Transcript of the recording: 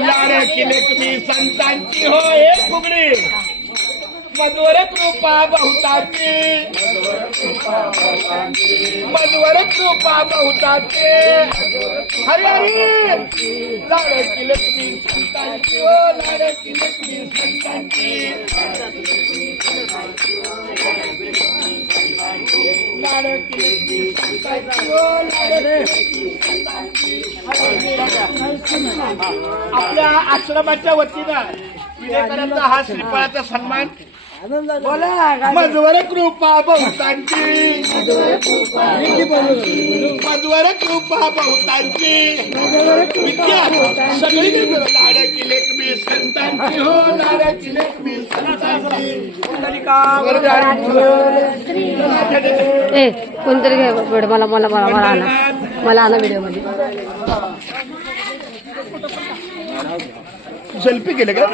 लाडकी लक्ष्मी संतांची हो हे फुगडी मधुर कृपा बहुताची मधुर कृपा बहुताची हरी हरी लाडकी लक्ष्मी संतांची हो लाडकी लक्ष्मी संतांची लाडकी लक्ष्मी संतांची हो लाडकी आपल्या आश्रमाच्या वतीनं विवेकानंद हा श्रीफळाचा सन्मान बोला मधुर कृपा बहुतांची मधुर कृपा बहुतांची सगळी लाडकी लक्ष्मी संतांची हो लाडकी लक्ष्मी संतांची कोणतरी घ्या मला मला मला मला आणा मला आणा व्हिडिओ मध्ये सेल्फी केलं का